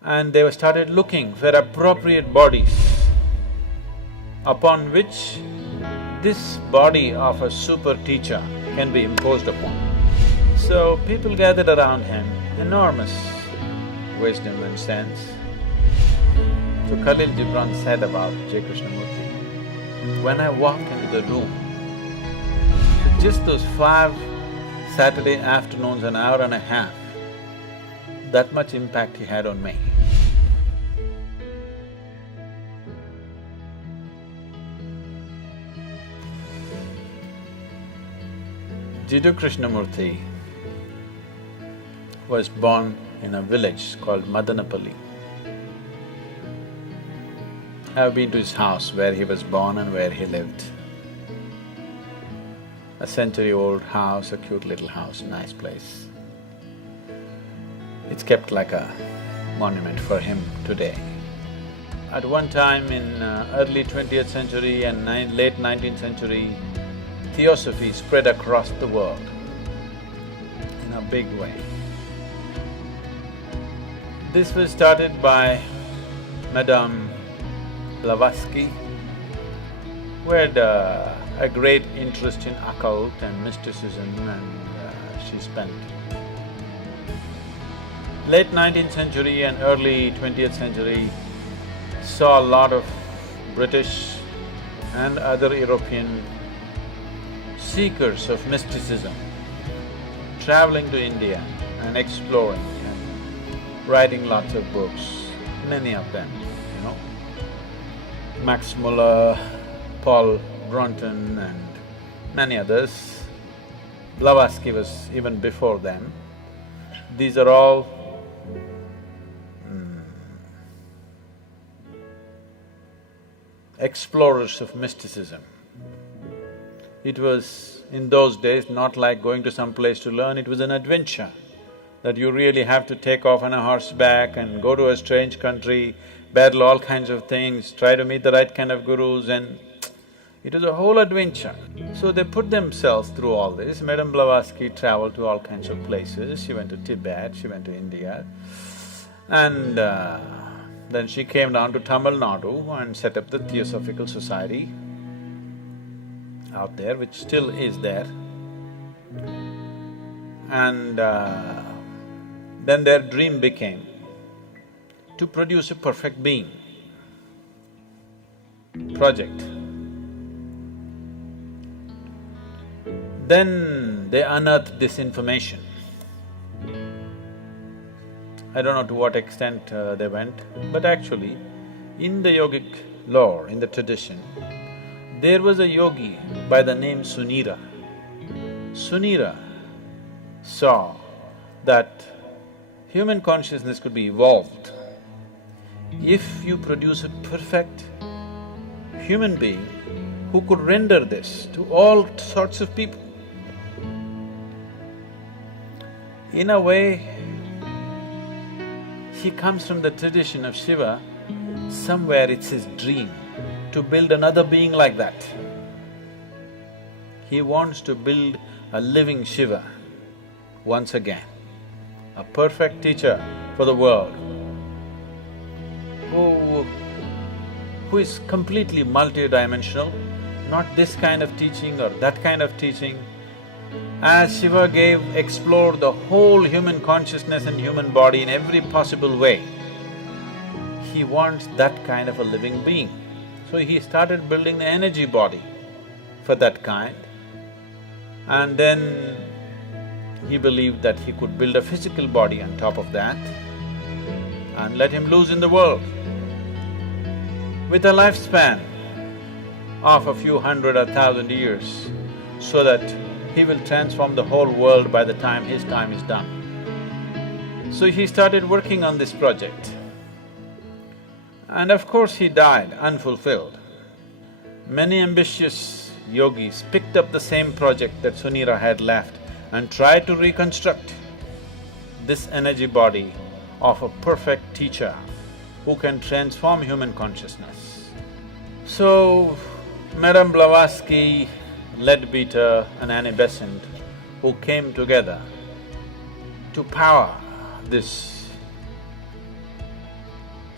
and they started looking for appropriate bodies upon which this body of a super teacher can be imposed upon. So people gathered around him, enormous wisdom and sense. So Khalil Gibran said about J. Krishnamurti, when I walked into the room, just those 5 Saturday afternoons, an hour and a half, that much impact he had on me. Jiddu Krishnamurti was born in a village called Madanapalli. I've been to his house where he was born and where he lived. A century-old house, a cute little house, nice place. It's kept like a monument for him today. At one time in early 20th century and late 19th century, Theosophy spread across the world in a big way. This was started by Madame Blavatsky, who had a great interest in occult and mysticism, and she spent late 19th century and early 20th century saw a lot of British and other European seekers of mysticism traveling to India and exploring and writing lots of books, many of them, you know. Max Muller, Paul Brunton and many others. Blavatsky was even before them. These are all explorers of mysticism. It was, in those days, not like going to some place to learn, it was an adventure that you really have to take off on a horseback and go to a strange country, battle all kinds of things, try to meet the right kind of gurus, and it was a whole adventure. So they put themselves through all this. Madame Blavatsky traveled to all kinds of places. She went to Tibet, she went to India, and then she came down to Tamil Nadu and set up the Theosophical Society out there, which still is there. And then their dream became to produce a perfect being project. Then they unearthed this information. I don't know to what extent they went, but actually, in the yogic lore, in the tradition, there was a yogi by the name Sunira. Sunira saw that human consciousness could be evolved if you produce a perfect human being who could render this to all sorts of people. In a way, he comes from the tradition of Shiva. Somewhere it's his dream to build another being like that. He wants to build a living Shiva once again, a perfect teacher for the world, who is completely multidimensional, not this kind of teaching or that kind of teaching. As Shiva explored the whole human consciousness and human body in every possible way, he wants that kind of a living being. So he started building the energy body for that kind, and then he believed that he could build a physical body on top of that and let him loose in the world with a lifespan of a few hundred or thousand years, so that he will transform the whole world by the time his time is done. So he started working on this project. And of course he died unfulfilled. Many ambitious yogis picked up the same project that Sunira had left and tried to reconstruct this energy body of a perfect teacher who can transform human consciousness. So, Madame Blavatsky, Leadbeater and Annie Besant, who came together to power this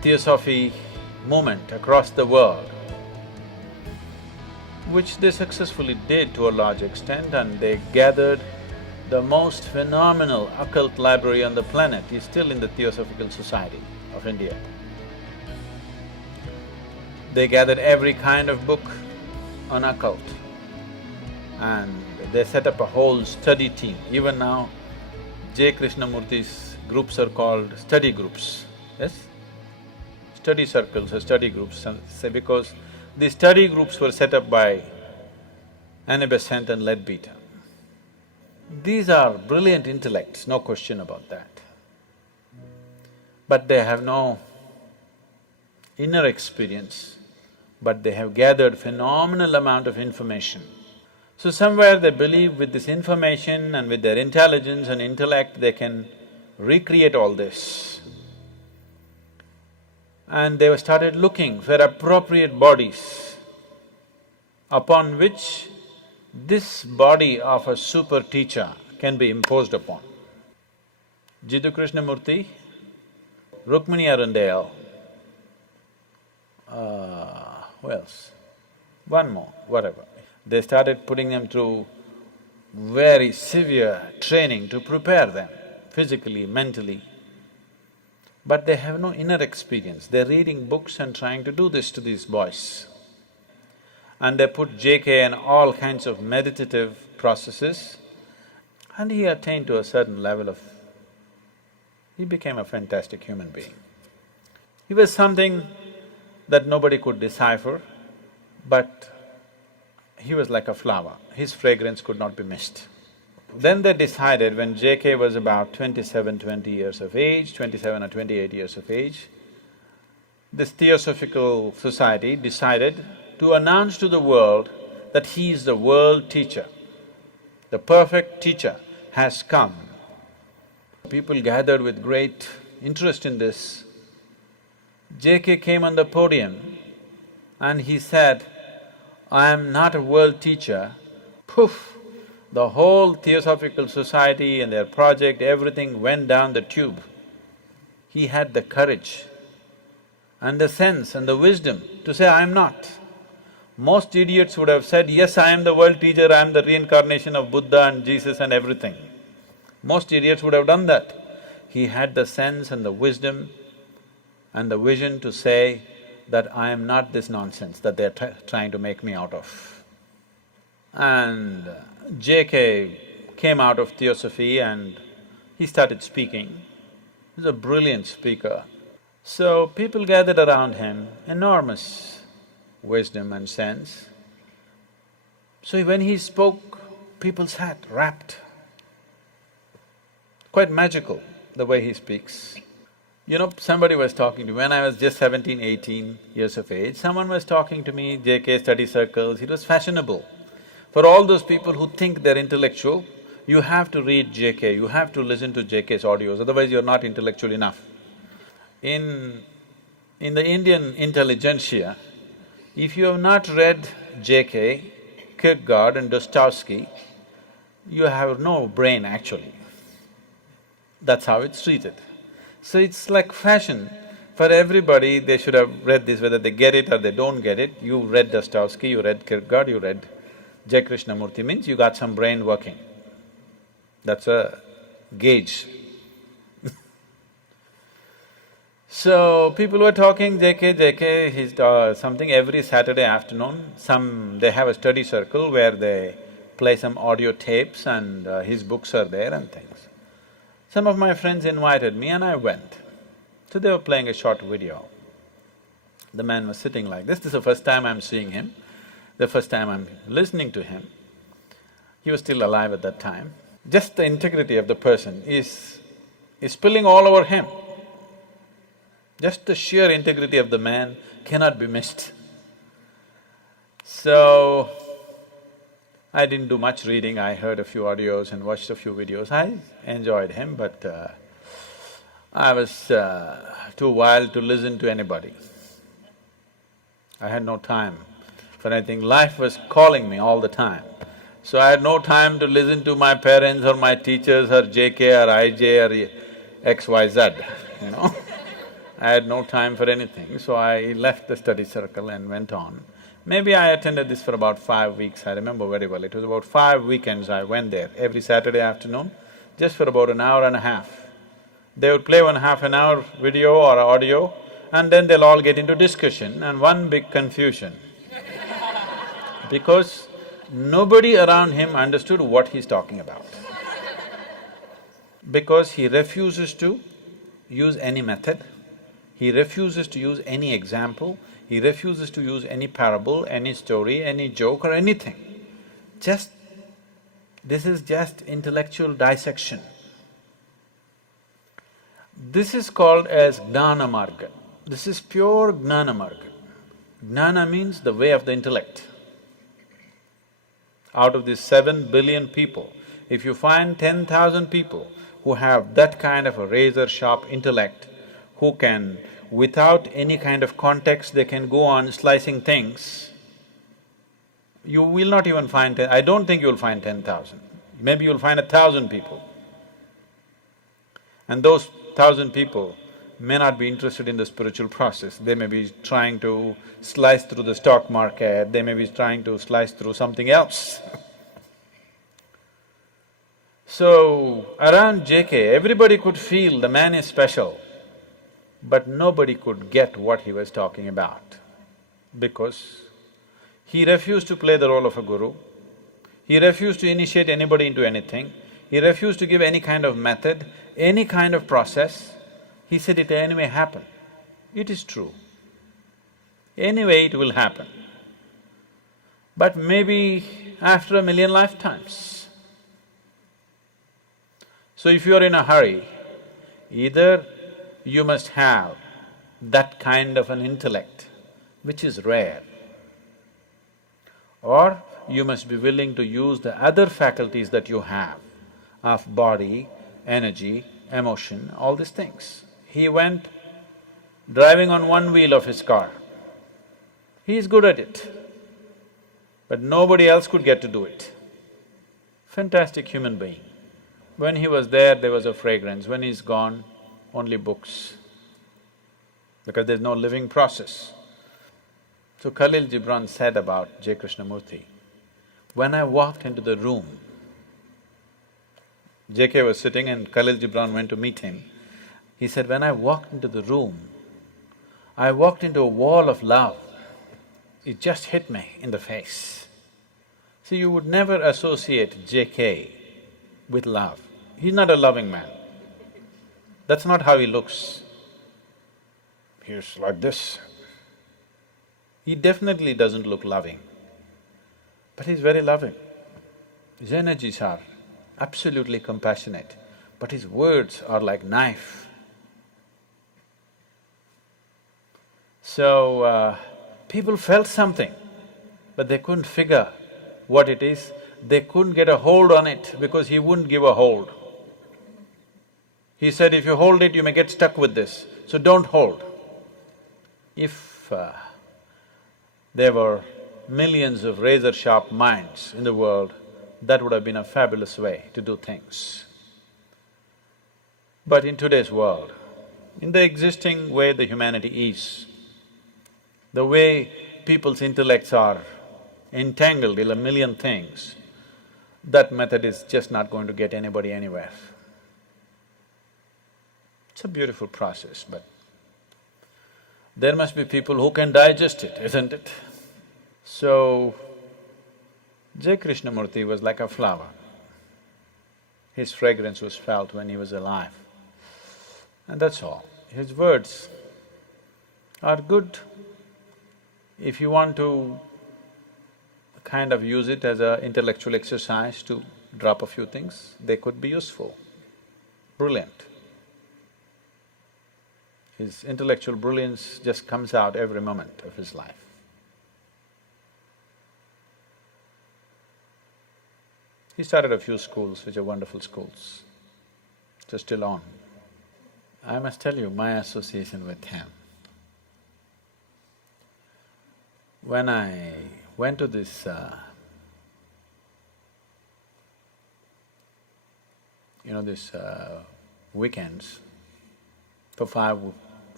theosophy movement across the world, which they successfully did to a large extent, and they gathered the most phenomenal occult library on the planet is still in the Theosophical Society of India. They gathered every kind of book on occult and they set up a whole study team. Even now, Krishnamurti's groups are called study groups, yes? Study circles or study groups, because these study groups were set up by Annie Besant and Leadbeater. These are brilliant intellects, no question about that. But they have no inner experience, but they have gathered phenomenal amount of information. So somewhere they believe with this information and with their intelligence and intellect, they can recreate all this. And they started looking for appropriate bodies upon which this body of a super teacher can be imposed upon. Jiddu Krishnamurti, Rukmini Arundale, who else? One more, whatever. They started putting them through very severe training to prepare them physically, mentally. But they have no inner experience. They're reading books and trying to do this to these boys. And they put JK in all kinds of meditative processes, and he attained to a certain level of… he became a fantastic human being. He was something that nobody could decipher, but he was like a flower, his fragrance could not be missed. Then they decided, when JK was about 20 years of age, 27 or 28 years of age, this Theosophical Society decided to announce to the world that he is the world teacher. The perfect teacher has come. People gathered with great interest in this. JK came on the podium and he said, "I am not a world teacher." Poof! The whole Theosophical Society and their project, everything went down the tube. He had the courage and the sense and the wisdom to say, "I am not." Most idiots would have said, "Yes, I am the world teacher, I am the reincarnation of Buddha and Jesus and everything." Most idiots would have done that. He had the sense and the wisdom and the vision to say that I am not this nonsense that they're trying to make me out of. And JK came out of Theosophy and he started speaking. He's a brilliant speaker. So people gathered around him, enormous wisdom and sense. So when he spoke, people sat rapt. Quite magical, the way he speaks. You know, somebody was talking to me, when I was just 17, 18 years of age, someone was talking to me, JK study circles, it was fashionable. For all those people who think they're intellectual, you have to read JK, you have to listen to JK's audios, otherwise you're not intellectual enough. In the Indian intelligentsia, if you have not read JK, Kierkegaard and Dostoevsky, you have no brain actually. That's how it's treated. So it's like fashion. For everybody, they should have read this, whether they get it or they don't get it. You read Dostoevsky, you read Kierkegaard, you read J. Krishnamurti, means you got some brain working. That's a gauge. So, people were talking, JK, he's something every Saturday afternoon, they have a study circle where they play some audio tapes and his books are there and things. Some of my friends invited me and I went. So they were playing a short video. The man was sitting like this is the first time I'm seeing him, the first time I'm listening to him. He was still alive at that time. Just the integrity of the person is spilling all over him. Just the sheer integrity of the man cannot be missed. So, I didn't do much reading, I heard a few audios and watched a few videos. I enjoyed him, but I was too wild to listen to anybody. I had no time for anything. Life was calling me all the time. So I had no time to listen to my parents or my teachers or JK or IJ or XYZ, you know. I had no time for anything, so I left the study circle and went on. Maybe I attended this for about 5 weeks, I remember very well. It was about 5 weekends I went there, every Saturday afternoon, just for about an hour and a half. They would play one half an hour video or audio, and then they'll all get into discussion and one big confusion. Because nobody around him understood what he's talking about. Because he refuses to use any method, he refuses to use any example, he refuses to use any parable, any story, any joke or anything. This is just intellectual dissection. This is called as Gnana Marga. This is pure Gnana Marga. Gnana means the way of the intellect. Out of these 7 billion people, if you find 10,000 people who have that kind of a razor-sharp intellect, who can, without any kind of context, they can go on slicing things, you will not even find I don't think you'll find 10,000. Maybe you'll find 1,000 people. And those 1,000 people may not be interested in the spiritual process. They may be trying to slice through the stock market, they may be trying to slice through something else. So, around JK, everybody could feel the man is special, but nobody could get what he was talking about, because he refused to play the role of a guru, he refused to initiate anybody into anything, he refused to give any kind of method, any kind of process. He said it anyway happen. It is true. Anyway it will happen. But maybe after 1,000,000 lifetimes. So if you are in a hurry, either you must have that kind of an intellect, which is rare, or you must be willing to use the other faculties that you have of body, energy, emotion, all these things. He went driving on one wheel of his car. He is good at it, but nobody else could get to do it. Fantastic human being. When he was there was a fragrance, when he's gone, only books, because there's no living process. So Khalil Gibran said about J. Krishnamurti, when I walked into the room, JK was sitting and Khalil Gibran went to meet him. He said, when I walked into the room, I walked into a wall of love. It just hit me in the face. See, you would never associate JK with love. He's not a loving man. That's not how he looks. He's like this. He definitely doesn't look loving, but he's very loving. His energies are absolutely compassionate, but his words are like knife. So, people felt something, but they couldn't figure what it is. They couldn't get a hold on it because he wouldn't give a hold. He said, if you hold it, you may get stuck with this, so don't hold. If there were millions of razor-sharp minds in the world, that would have been a fabulous way to do things. But in today's world, in the existing way the humanity is, the way people's intellects are entangled in 1,000,000 things, that method is just not going to get anybody anywhere. It's a beautiful process, but there must be people who can digest it, isn't it? So, J. Krishnamurti was like a flower. His fragrance was felt when he was alive, and that's all. His words are good. If you want to kind of use it as an intellectual exercise to drop a few things, they could be useful, brilliant. His intellectual brilliance just comes out every moment of his life. He started a few schools, which are wonderful schools, which are still on. I must tell you my association with him. When I went to this weekends for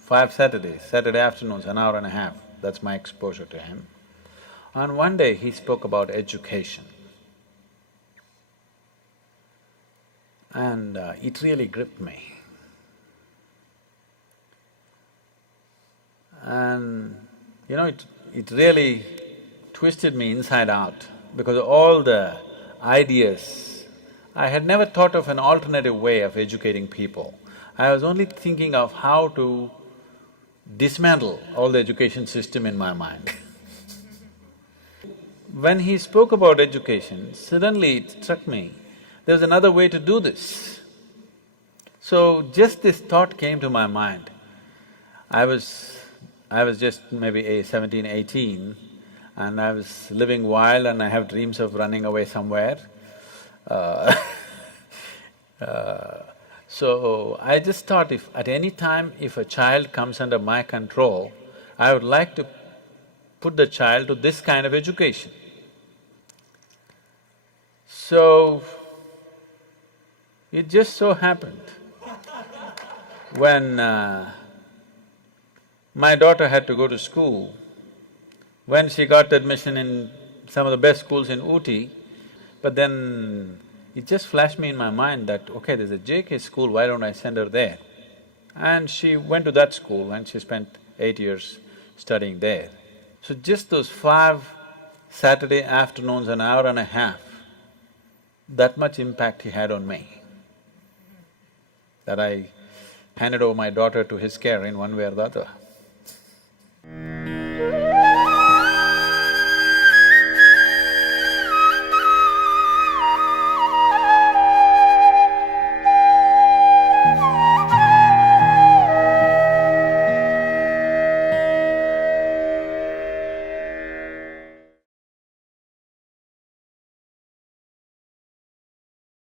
5 Saturdays, Saturday afternoons, an hour and a half, that's my exposure to him. And one day he spoke about education. And it really gripped me. And it really twisted me inside out because all the ideas, I had never thought of an alternative way of educating people. I was only thinking of how to dismantle all the education system in my mind. When he spoke about education, suddenly it struck me, there's another way to do this. So just this thought came to my mind. I was just maybe 17, 18, and I was living wild and I have dreams of running away somewhere. So I just thought if at any time if a child comes under my control, I would like to put the child to this kind of education. So, it just so happened, when my daughter had to go to school, when she got admission in some of the best schools in Ooty, but then it just flashed me in my mind that, okay, there's a JK school, why don't I send her there? And she went to that school and she spent 8 years studying there. So just those 5 Saturday afternoons, an hour and a half, that much impact he had on me, that I handed over my daughter to his care in one way or the other.